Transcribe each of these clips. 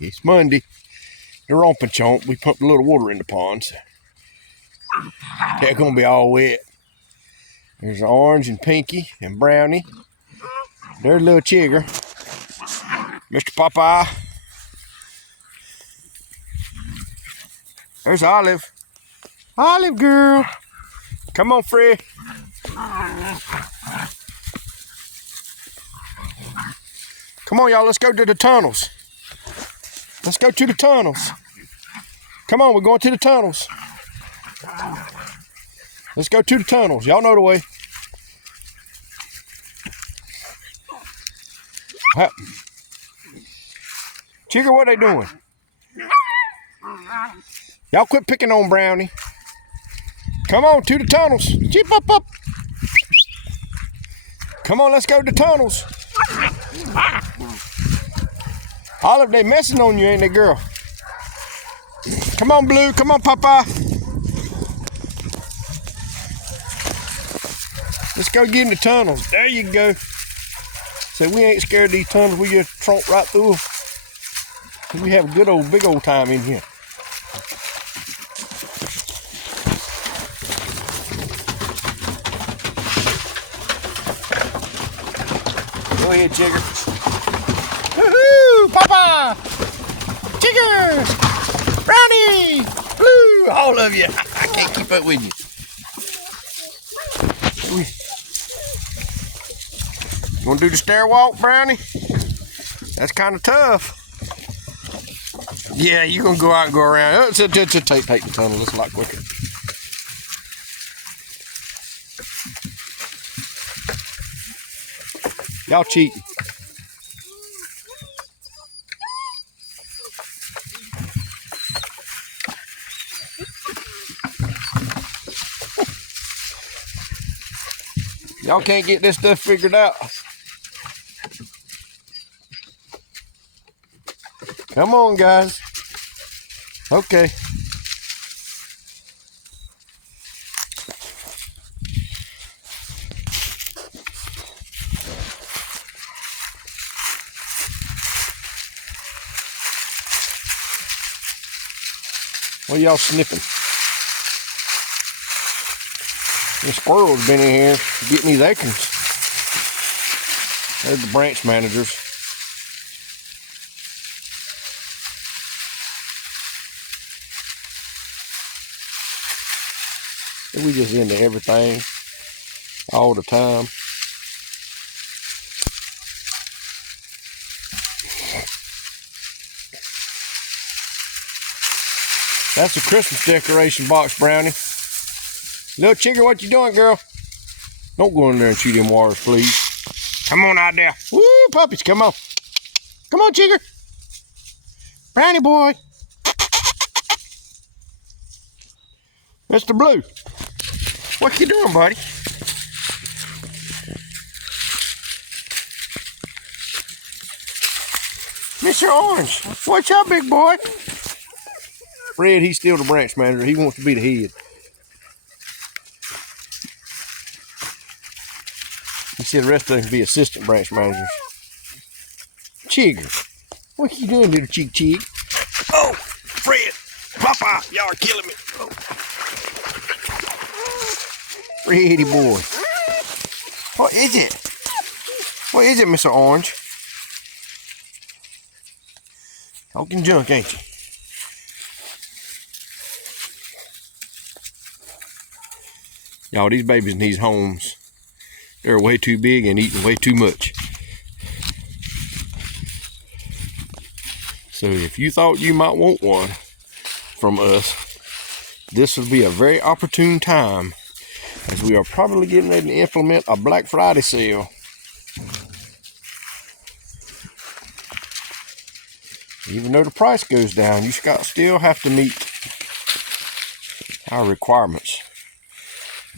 It's Monday. The romping chomp. We pumped a little water in the ponds. They're gonna be all wet. There's Orange and Pinky and Brownie. There's little Chigger. Mr. Popeye. There's Olive. Olive girl. Come on, Fred. Come on, y'all. Let's go to the tunnels. Let's go to the tunnels. Come on, we're going to the tunnels. Let's go to the tunnels. Y'all know the way. Chigger, what they doing? Y'all quit picking on Brownie. Come on, to the tunnels. Jeep up. Come on, let's go to the tunnels. Olive, they messing on you, ain't they, girl? Come on, Blue. Come on, Popeye. Let's go get in the tunnels. There you go. So we ain't scared of these tunnels. We just tromp right through them. We have a good old, big old time in here. Go ahead, Chigger. Woohoo! Papa! Chigger! Brownie! Blue! All of you. I can't keep up with you. You want to do the stair walk, Brownie? That's kind of tough. Yeah, you're going to go out and go around. Oh, take the tunnel. It's a lot quicker. Y'all cheating. Y'all can't get this stuff figured out. Come on, guys. Okay. What are y'all sniffing? The squirrels been in here getting these acorns. There's the branch managers. We just into everything all the time. That's a Christmas decoration box, Brownie. Little Chigger, what you doing, girl? Don't go in there and chew them wires, please. Come on out there. Woo, puppies, come on. Come on, Chigger. Brownie boy. Mr. Blue. What you doing, buddy? Mr. Orange, what's up, big boy? Fred, he's still the branch manager. He wants to be the head. He said the rest of them can be assistant branch managers. Chigger, what you doing, little cheek? Oh, Fred, Papa, y'all are killing me. Oh. Pretty boy. What is it? What is it, Mr. Orange? Talking junk, ain't you? Y'all, these babies in these homes, they're way too big and eating way too much. So if you thought you might want one from us, this would be a very opportune time, as we are probably getting ready to implement a Black Friday sale. Even though the price goes down, you still have to meet our requirements.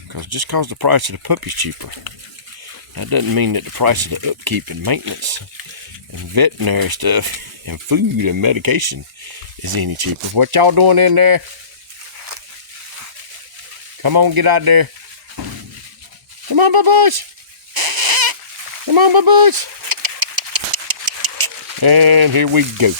Because just because the price of the puppy's cheaper, that doesn't mean that the price of the upkeep and maintenance and veterinary stuff and food and medication is any cheaper. What y'all doing in there? Come on, get out there. Come on, bubbles. Come on, bubbles. And here we go.